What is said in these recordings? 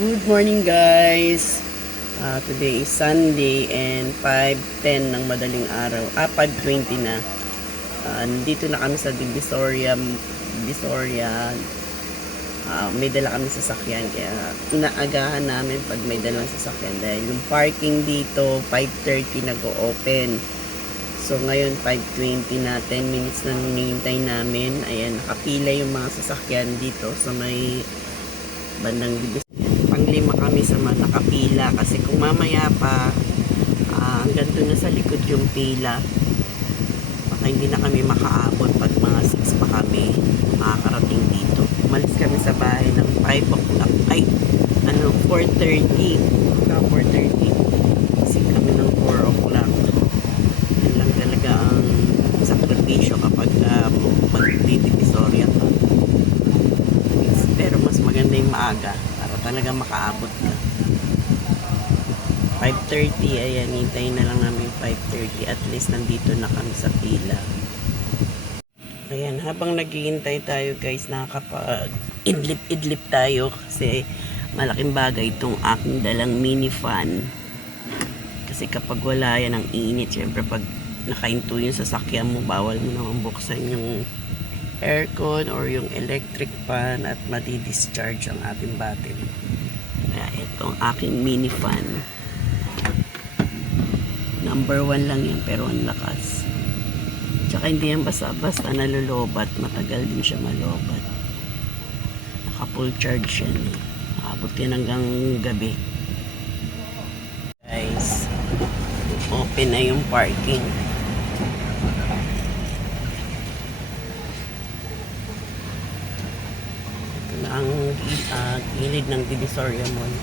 Good morning guys! Ah, today is Sunday and 5.10 ng madaling araw. Ah, 5.20 na. Ah, dito na kami sa Divisoria. Divisoria. Ah, may dala kami sa sakyan. Kaya inaagahan namin pag may dalang sasakyan. Dahil yung parking dito, 5.30 nag-open. So ngayon 5.20 na, 10 minutes na hinihintay namin. Ayan, nakapila yung mga sasakyan dito sa may bandang Divisoria panglima kami sa mga nakapila. Kasi kung mamaya pa ah, hanggang doon na sa likod yung pila baka hindi na kami makaabot pag mga 6 pa kami makakarating dito. Umalis kami sa bahay ng 5 o'clock. Ay ano 4.30 hanggang 4.30 kasi kami ng 4 o'clock. Yan lang talaga ang sakripisyo kapag uh, magdidivisoria ka pero mas maganda maaga talaga makaabot ka 5.30 ayan hintayin na lang namin 5.30 at least nandito na kami sa pila. Ayan habang naghihintay tayo guys nakakapag idlip idlip tayo kasi malaking bagay itong aking dalang mini fan. Kasi kapag wala yan ang init syempre pag nakahinto yung sasakyan mo bawal mo naman buksan yung aircon or yung electric fan at madi-discharge ang ating battery. Kaya ito ang aking mini fan. Number one lang yan pero ang lakas. Tsaka hindi yan basta-basta nalulobat. Matagal din siya malobat. Naka full charge yan. Abot yan hanggang gabi. Guys, open na yung parking. Ito na ang uh, gilid ng Divisoria Mall.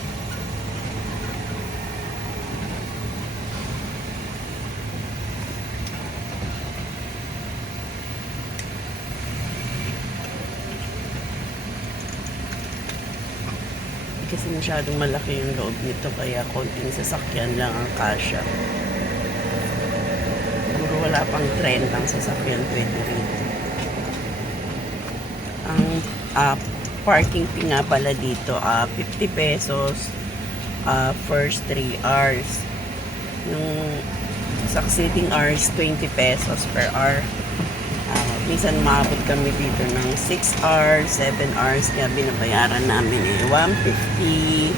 Kasi masyadong malaki yung loob nito kaya konting sasakyan lang ang kasya. Puro wala pang 30 ang sasakyan pwede rito. Ang ah, parking fee nga pala dito, ah 50 pesos ah, first 3 hours. Nung succeeding hours, 20 pesos per hour. Ah, minsan maabot kami dito ng 6 hours, 7 hours, kaya binabayaran namin eh 150,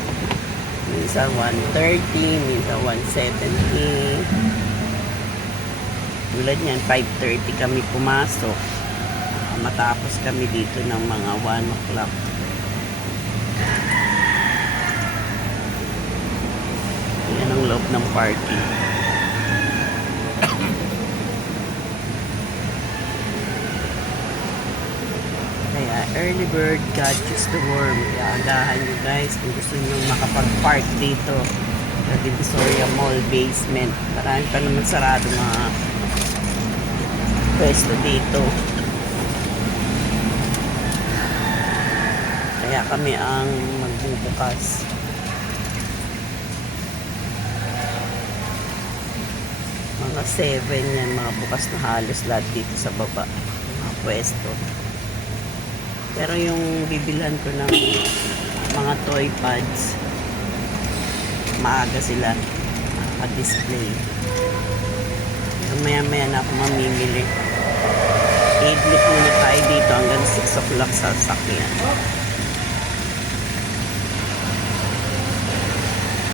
minsan 130, minsan 170. Tulad niyan, 5.30 kami pumasok. Matapos kami dito ng mga 1 o'clock. Yan ang loob ng parking. Kaya early bird catches the worm. Kaya agahan nyo guys kung gusto nyo makapag-park dito sa Divisoria Mall basement. Marami pa naman sarado mga pwesto dito. Kaya kami ang magbubukas. Mga 7 yan, mga bukas na halos lahat dito sa baba. Mga pwesto. Pero yung bibilhan ko ng mga toy pads, maaga sila naka-display. So, maya-maya na ako mamimili. Idlip muna tayo dito hanggang 6 o'clock sa sakyan.